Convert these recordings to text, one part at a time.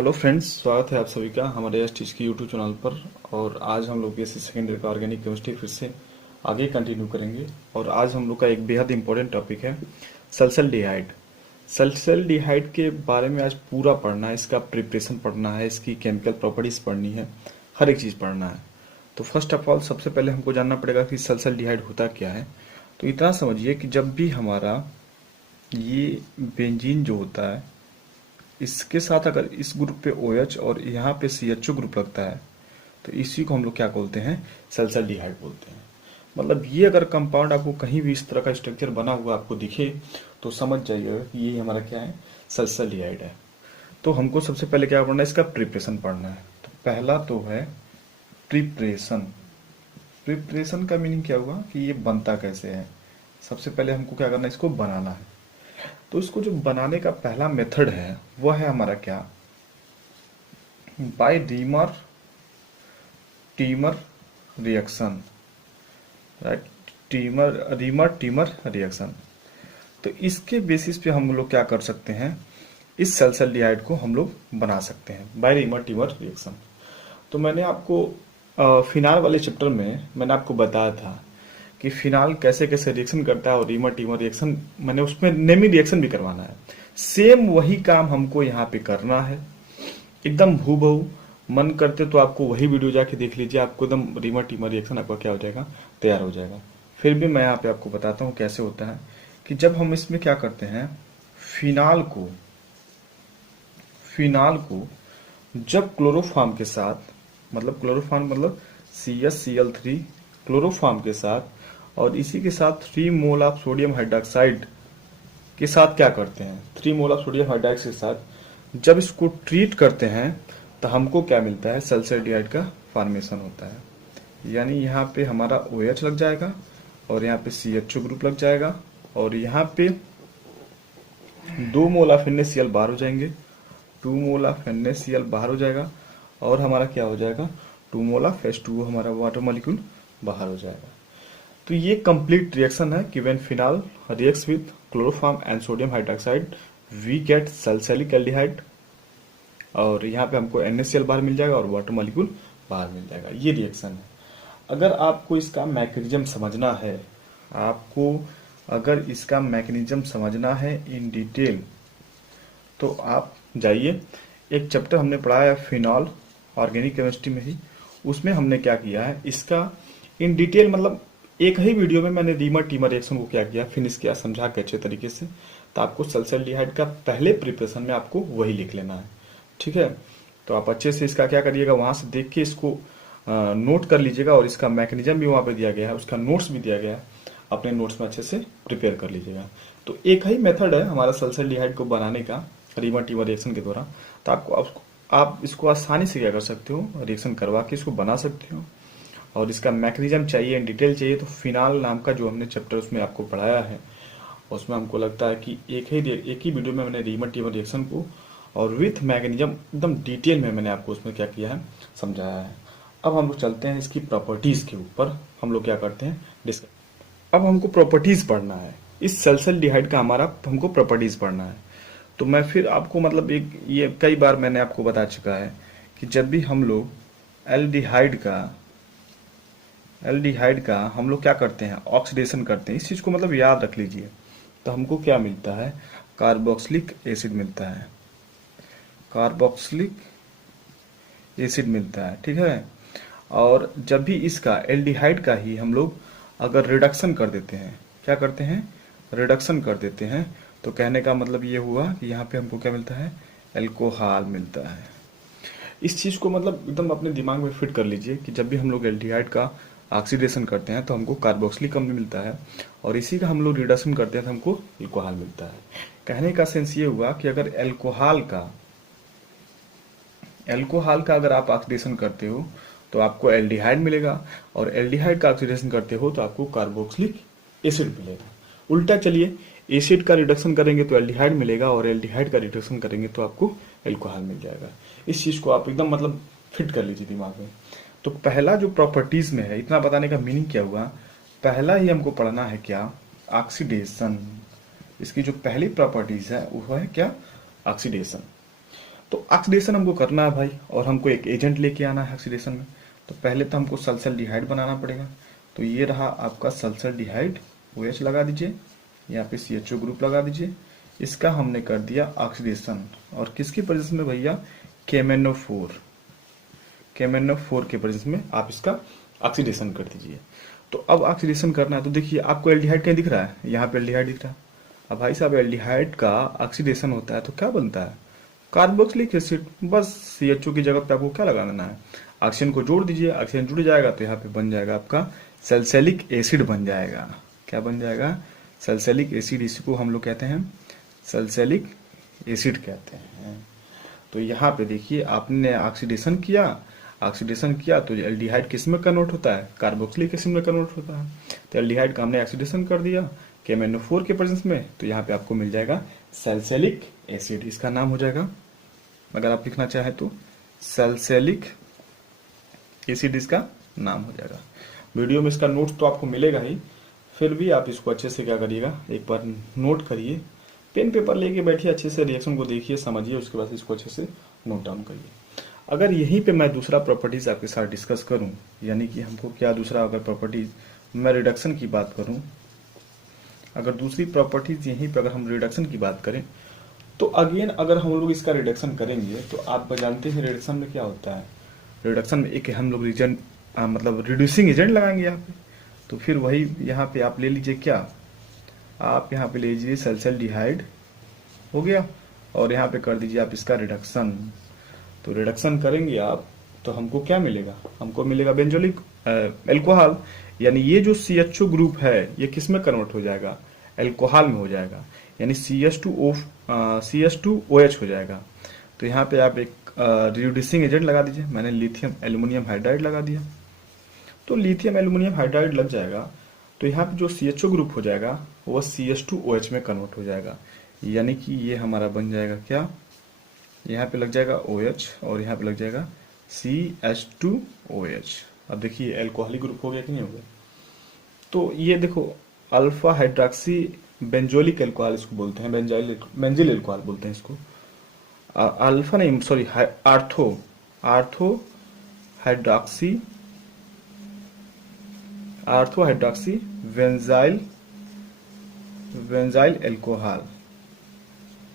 Hello friends, स्वागत है आप सभी का हमारे एस टीच की यूट्यूब चैनल पर। और आज हम लोग बीएससी सेकेंड ईयर का ऑर्गेनिक केमिस्ट्री फिर से आगे कंटिन्यू करेंगे। और आज हम लोग का एक बेहद इंपॉर्टेंट टॉपिक है सल्सलडिहाइड। सल्सलडिहाइड के बारे में आज पूरा पढ़ना है, इसका प्रिपरेशन पढ़ना है, इसकी केमिकल प्रॉपर्टीज पढ़नी है, हर एक चीज़ पढ़ना है। तो फर्स्ट ऑफ ऑल सबसे पहले हमको जानना पड़ेगा कि सल्सलडिहाइड होता क्या है। तो इतना समझिए कि जब भी हमारा ये बेंजीन जो होता है, इसके साथ अगर इस ग्रुप पे OH और यहाँ पे CHO ग्रुप लगता है तो इसी को हम लोग क्या बोलते हैं, सल्सलडिहाइड बोलते हैं। मतलब ये अगर कंपाउंड आपको कहीं भी इस तरह का स्ट्रक्चर बना हुआ आपको दिखे तो समझ जाइएगा कि ये हमारा क्या है, सल्सलडिहाइड है। तो हमको सबसे पहले क्या पढ़ना है, इसका प्रिपरेशन पढ़ना है। तो पहला तो है प्रिपरेशन। प्रिपरेशन का मीनिंग क्या हुआ कि ये बनता कैसे है। सबसे पहले हमको क्या करना है, इसको बनाना है। तो इसको जो बनाने का पहला मेथड है वह है हमारा क्या, by Reimer Tiemann reaction, right. Reimer Tiemann reaction. तो इसके बेसिस पे हम लोग क्या कर सकते हैं, इस सल्सलडिहाइड को हम लोग बना सकते हैं बाय रीमर टीमर रिएक्शन। तो मैंने आपको फिनाल वाले चैप्टर में मैंने आपको बताया था कि फिनाल कैसे कैसे रिएक्शन करता है, और रीमर टीमर रिएक्शन मैंने उसमें नेमी रिएक्शन भी करवाना है। सेम वही काम हमको यहाँ पे करना है, एकदम हूबहू। मन करते तो आपको वही वीडियो जाके देख लीजिए, आपको एकदम रीमर टीमर रिएक्शन आपका क्या हो जाएगा, तैयार हो जाएगा। फिर भी मैं यहाँ पे आपको बताता हूँ कैसे होता है। कि जब हम इसमें क्या करते हैं, फिनाल को जब क्लोरोफॉर्म के साथ, मतलब क्लोरोफॉर्म मतलब CaCl3 क्लोरोफॉर्म के साथ और इसी के साथ 3 मोल ऑफ सोडियम हाइड्रोक्साइड के साथ क्या करते हैं, 3 मोल ऑफ सोडियम हाइड्रोक्साइड के साथ जब इसको ट्रीट करते हैं तो हमको क्या मिलता है, सल्सलडिहाइड का फॉर्मेशन होता है। यानी यहाँ पे हमारा OH लग जाएगा और यहाँ पे CHO ग्रुप लग जाएगा और यहाँ पे 2 मोल ऑफ NaCl बाहर हो जाएंगे, 2 मोल ऑफ NaCl बाहर हो जाएगा और हमारा क्या हो जाएगा, 2 मोल ऑफ H2O हमारा वाटर मॉलिक्यूल बाहर हो जाएगा। तो ये कंप्लीट रिएक्शन है कि when phenol reacts with chloroform and sodium hydroxide we get salicylic aldehyde. और यहाँ पे हमको NaCl बाहर मिल जाएगा और वाटर मॉलिक्यूल बाहर मिल जाएगा। ये रिएक्शन है। अगर आपको इसका मैकेनिज्म समझना है, आपको अगर इसका मैकेनिज्म समझना है इन डिटेल, तो आप जाइए, एक चैप्टर हमने पढ़ा है फिनॉल ऑर्गेनिक केमिस्ट्री में ही, उसमें हमने क्या किया है इसका इन डिटेल, मतलब एक ही वीडियो में मैंने रीमर टीमर रिएक्शन को क्या किया, फिनिश किया, समझा के अच्छे तरीके से। तो आपको सल्सलडिहाइड का पहले प्रिपरेशन में आपको वही लिख लेना है, ठीक है। तो आप अच्छे से इसका क्या करिएगा, वहां से देख के इसको नोट कर लीजिएगा और इसका मैकेनिज्म भी वहां पे दिया गया है, उसका नोट्स भी दिया गया है, अपने नोट्स में अच्छे से प्रिपेयर कर लीजिएगा। तो एक ही मेथड है हमारा सल्सलडिहाइड को बनाने का रीमर टीमर रिएक्शन के द्वारा। तो आप इसको आसानी से क्या कर सकते हो, रिएक्शन करवा के इसको बना सकते हो। और इसका मैकेनिज्म चाहिए, डिटेल चाहिए, तो फिनाल नाम का जो हमने चैप्टर उसमें आपको पढ़ाया है, उसमें हमको लगता है कि एक ही वीडियो में मैंने रीमर टीमर रिएक्शन को और विथ मैकेनिज्म एकदम डिटेल में मैंने आपको उसमें क्या किया है, समझाया है। अब हम लोग चलते हैं इसकी प्रॉपर्टीज के ऊपर, हम लोग क्या करते हैं डिस्कस। अब हमको प्रॉपर्टीज पढ़ना है इस सल्सलडिहाइड का, हमारा हमको प्रॉपर्टीज पढ़ना है। तो मैं फिर आपको मतलब ये कई बार मैंने आपको बता चुका है कि जब भी हम लोग एल्डिहाइड का हम लोग क्या करते हैं, ऑक्सीडेशन करते हैं, इस चीज को मतलब याद रख लीजिए। तो हमको क्या मिलता है, कार्बोक्सिलिक एसिड मिलता है, कार्बोक्सिलिक एसिड मिलता है, ठीक है। और जब भी इसका एल्डिहाइड का ही हम लोग अगर रिडक्शन कर देते हैं, क्या करते हैं, रिडक्शन कर देते हैं, तो कहने का मतलब ये हुआ कि यहाँ पे हमको क्या मिलता है, एल्कोहल मिलता है। इस चीज को मतलब एकदम अपने दिमाग में फिट कर लीजिए कि जब भी हम लोग एल्डिहाइड का ऑक्सीडेशन करते हैं तो हमको कार्बोक्सिलिक अम्ल मिलता है, और इसी का हम लोग रिडक्शन करते हैं तो हमको एल्कोहल मिलता है। कहने का सेंस ये हुआ कि अगर एल्कोहल का अगर आप ऑक्सीडेशन करते हो तो आपको एल्डिहाइड मिलेगा, और एल्डिहाइड का ऑक्सीडेशन करते हो तो आपको कार्बोक्सिलिक एसिड मिलेगा। उल्टा चलिए, एसिड का रिडक्शन करेंगे तो एल्डिहाइड मिलेगा, और एल्डिहाइड का रिडक्शन करेंगे तो आपको एल्कोहल मिल जाएगा। इस चीज को आप एकदम मतलब फिट कर लीजिए दिमाग में। तो पहला जो प्रॉपर्टीज में है, इतना बताने का मीनिंग क्या हुआ, पहला ही हमको पढ़ना है क्या, ऑक्सीडेशन। इसकी जो पहली प्रॉपर्टीज है वो है क्या, ऑक्सीडेशन। तो ऑक्सीडेशन हमको करना है भाई, और हमको एक एजेंट लेके आना है ऑक्सीडेशन में। तो पहले तो हमको सल्फरडिहाइड बनाना पड़ेगा। तो ये रहा आपका सल्फरडिहाइड, OH लगा दीजिए, यहाँ पे CHO ग्रुप लगा दीजिए। इसका हमने कर दिया ऑक्सीडेशन, और किसकी प्रेजेंस में भैया, KMnO4, KMnO4 के प्रेजेंस में आप इसका ऑक्सीडेशन कर दीजिए। तो अब ऑक्सीडेशन करना है, तो देखिए आपको एल्डिहाइड कहीं दिख रहा है, यहाँ पे एल्डिहाइड दिख रहा है। अब भाई साहब एल्डिहाइड का ऑक्सीडेशन होता है तो क्या बनता है, कार्बोक्सिलिक एसिड। बस CHO की जगह पे आपको क्या लगा देना है, ऑक्सीजन को जोड़ दीजिए, ऑक्सीजन जुड़ जाएगा तो यहाँ पे बन जाएगा आपका सल्फ्यूरिक एसिड बन जाएगा। क्या बन जाएगा, सल्फ्यूरिक एसिड। इसी को हम लोग कहते हैं सल्फ्यूरिक एसिड कहते हैं। तो यहाँ पे देखिए आपने ऑक्सीडेशन किया, ऑक्सीडेशन किया तो एल्डिहाइड किस में कन्वर्ट होता है, कार्बोक्सिलिक एसिड में कन्वर्ट होता है। तो एल्डिहाइड का हमने ऑक्सीडेशन कर दिया KMnO4 के प्रेजेंस में, तो यहाँ पे आपको मिल जाएगा सल्फ्यूरिक एसिड, इसका नाम हो जाएगा, अगर आप लिखना चाहें तो सल्फ्यूरिक एसिड इसका नाम हो जाएगा। वीडियो में इसका नोट तो आपको मिलेगा ही, फिर भी आप इसको अच्छे से क्या करिएगा, एक बार नोट करिए, पेन पेपर लेके बैठिए, अच्छे से रिएक्शन को देखिए, समझिए, उसके बाद इसको अच्छे से नोट डाउन करिए। अगर यहीं पे मैं दूसरा प्रॉपर्टीज आपके साथ डिस्कस करूं, यानी कि हमको क्या दूसरा अगर प्रॉपर्टीज, मैं रिडक्शन की बात करूं, अगर दूसरी प्रॉपर्टीज यहीं पे अगर हम रिडक्शन की बात करें, तो अगेन अगर हम लोग इसका रिडक्शन करेंगे तो आप जानते हैं रिडक्शन में क्या होता है, रिडक्शन में एक हम लोग रीजन मतलब रिड्यूसिंग एजेंट लगाएंगे यहाँ पे। तो फिर वही यहाँ पे आप ले लीजिए, क्या आप यहाँ पे ले लीजिए सल्फरडिहाइड हो गया, और यहाँ पे कर दीजिए आप इसका रिडक्शन। तो रिडक्शन करेंगे आप तो हमको क्या मिलेगा, हमको मिलेगा बेंजोलिक एल्कोहल, यानी ये जो CHO ग्रुप है ये किस में कन्वर्ट हो जाएगा, एल्कोहल में हो जाएगा, यानी CH2OH हो जाएगा। तो यहाँ पे आप एक रिड्यूसिंग एजेंट लगा दीजिए, मैंने लिथियम एल्यूमिनियम हाइड्राइड लगा दिया। तो लिथियम एल्यूमिनियम हाइड्राइड लग जाएगा, तो यहाँ पे जो CHO ग्रुप हो जाएगा वो CH2OH में कन्वर्ट हो जाएगा, यानी कि ये हमारा बन जाएगा क्या, यहाँ पे लग जाएगा OH और यहाँ पे लग जाएगा CH2OH। अब देखिए एल्कोहलिक ग्रुप हो गया कि नहीं हो गया। तो ये देखो अल्फा हाइड्रोक्सी बेंजोलिक एल्कोहल इसको बोलते हैं, बेंजिल एल्कोहल बोलते हैं इसको। अल्फा नहीं sorry, ortho hydroxy benzyl alcohol,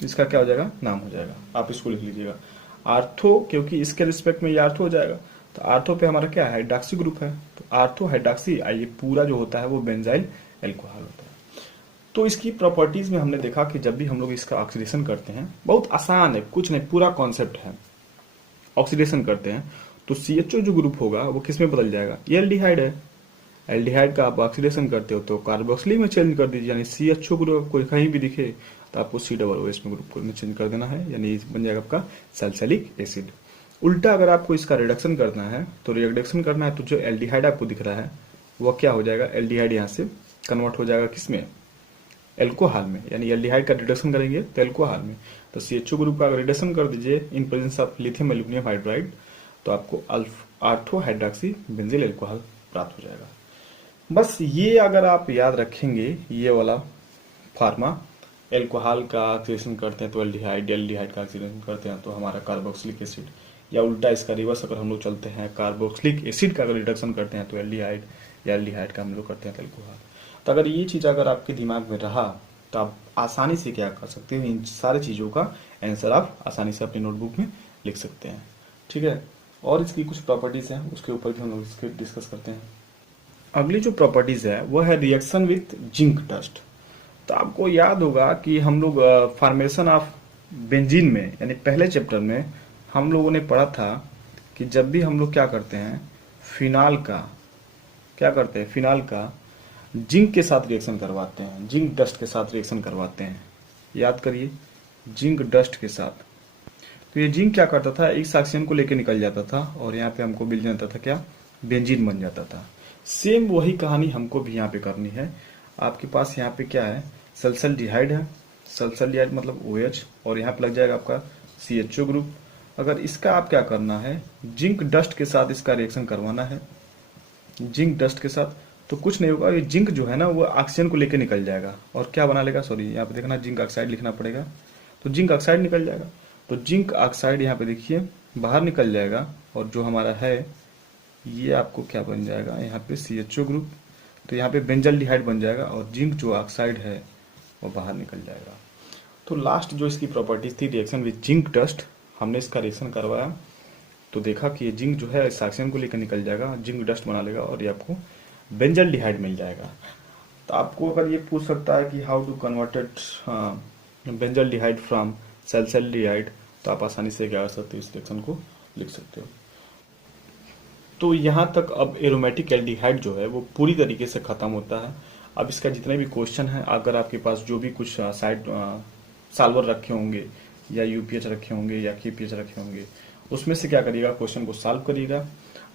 इसका क्या हो जाएगा, नाम हो जाएगा। आप इसको लिख लीजिएगा आर्थो, क्योंकि इसके रिस्पेक्ट में ये आर्थो हो जाएगा। तो आर्थो पे हमारा क्या है, हाइड्रोक्सी ग्रुप है, तो आर्थो हाइड्रोक्सी, ये पूरा जो होता है वो बेंजाइल एल्कोहल होता है। तो इसकी प्रॉपर्टीज में हमने देखा कि जब भी हम लोग इसका ऑक्सीडेशन करते हैं, बहुत आसान है, कुछ नहीं, पूरा कॉन्सेप्ट है, ऑक्सीडेशन करते हैं तो CHO जो ग्रुप होगा वो किस में बदल जाएगा, ये एल्डिहाइड है, एल्डिहाइड का आप ऑक्सीडेशन करते हो तो कार्बोक्सिलिक में चेंज कर दीजिए, यानी CHO ग्रुप कोई कहीं भी दिखे तो आपको COOH में ग्रुप में चेंज कर देना है, यानी बन जाएगा आपका सल्फ्यूरिक एसिड। उल्टा अगर आपको इसका रिडक्शन करना है, तो रिडक्शन करना है तो जो एल्डिहाइड आपको दिख रहा है वो क्या हो जाएगा, एल्डिहाइड यहाँ से कन्वर्ट हो जाएगा किसमें, एल्कोहल में, यानी एल्डिहाइड का रिडक्शन करेंगे तो एल्कोहल में। तो CHO ग्रुप का रिडक्शन कर दीजिए in presence of lithium aluminium hydride, तो आपको आर्थो हाइड्रोक्सी बेंजिल एल्कोहल प्राप्त हो जाएगा। बस ये अगर आप याद रखेंगे, ये वाला फार्मा, एल्कोहल का ऑक्सीडेशन करते हैं तो एल्डिहाइड, एल्डिहाइड का ऑक्सीडेशन करते हैं तो हमारा कार्बोक्सिलिक एसिड, या उल्टा इसका रिवर्स अगर हम लोग चलते हैं, कार्बोक्सिलिक एसिड का अगर रिडक्शन करते हैं तो एल्डिहाइड, या एल्डिहाइड का हम लोग करते हैं तो एल्कोहल। तो अगर ये चीज़ अगर आपके दिमाग में रहा तो आप आसानी से क्या कर सकते हैं, इन सारी चीज़ों का आंसर आप आसानी से अपनी नोटबुक में लिख सकते हैं। ठीक है, और इसकी कुछ प्रॉपर्टीज हैं उसके ऊपर भी हम लोग इसके डिस्कस करते हैं। अगली जो प्रॉपर्टीज है वो है रिएक्शन विथ जिंक डस्ट। तो आपको याद होगा कि हम लोग फॉर्मेशन ऑफ बेंजीन में, यानी पहले चैप्टर में हम लोगों ने पढ़ा था कि जब भी हम लोग क्या करते हैं, फिनाल का जिंक के साथ रिएक्शन करवाते हैं, जिंक डस्ट के साथ रिएक्शन करवाते हैं, याद करिए, जिंक डस्ट के साथ। तो ये जिंक क्या करता था, इस ऑक्सीजन को लेके निकल जाता था और यहाँ पे हमको मिल जाता था क्या, बेंजीन बन जाता था। सेम वही कहानी हमको भी यहाँ पे करनी है। आपके पास यहाँ पे क्या है, सल्फरडिहाइड है, सल्फरडिहाइड मतलब OH, और यहाँ पे लग जाएगा आपका CHO ग्रुप। अगर इसका आप क्या करना है, जिंक डस्ट के साथ इसका रिएक्शन करवाना है, जिंक डस्ट के साथ, तो कुछ नहीं होगा, ये जिंक जो है ना वो ऑक्सीजन को लेके निकल जाएगा और क्या बना लेगा, सॉरी यहाँ पे देखना जिंक ऑक्साइड लिखना पड़ेगा, तो जिंक ऑक्साइड निकल जाएगा। तो जिंक ऑक्साइड यहाँ पे देखिए बाहर निकल जाएगा, और जो हमारा है ये आपको क्या बन जाएगा, यहाँ पे CHO ग्रुप, तो यहाँ पे बेंजल्डिहाइड बन जाएगा, और जिंक जो ऑक्साइड है वो बाहर निकल जाएगा। तो लास्ट जो इसकी प्रॉपर्टीज थी, रिएक्शन विद जिंक डस्ट, हमने इसका रिएक्शन करवाया तो देखा कि ये जिंक जो है इस ऑक्सीजन को लेकर निकल जाएगा, जिंक डस्ट बना लेगा, और ये आपको बेंजल्डिहाइड मिल जाएगा। तो आपको अगर ये पूछ सकता है कि how to converted benzaldehyde from salicylaldehyde, तो आप आसानी से क्या कर सकते हो, इस रिएक्शन को लिख सकते हो। तो यहाँ तक अब एरोमेटिक एल्डिहाइड जो है वो पूरी तरीके से खत्म होता है। अब इसका जितने भी क्वेश्चन है, अगर आपके पास जो भी कुछ साइड सॉल्वर रखे होंगे या यूपीएच रखे होंगे या केपीएच रखे होंगे, उसमें से क्या करिएगा, क्वेश्चन को सॉल्व करिएगा।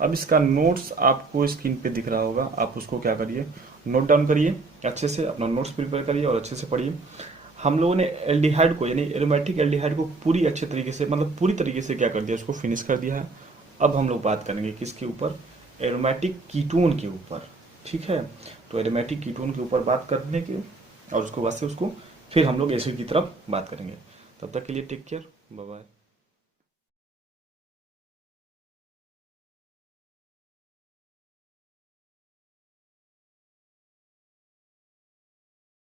अब इसका नोट्स आपको स्क्रीन पे दिख रहा होगा, आप उसको क्या करिए, नोट डाउन करिए, अच्छे से अपना नोट्स प्रिपेयर करिए और अच्छे से पढ़िए। हम लोगों ने एल्डिहाइड को यानी एरोमेटिक एल्डिहाइड को पूरी अच्छे तरीके से, मतलब पूरी तरीके से क्या कर दिया, उसको फिनिश कर दिया है। अब हम लोग बात करेंगे किसके ऊपर, एरोमेटिक कीटोन के ऊपर, ठीक है। तो एरोमेटिक कीटोन के ऊपर बात करने के, और उसको बाद से उसको फिर हम लोग एसिड की तरफ बात करेंगे। तब तक के लिए टेक केयर, बाय बाय।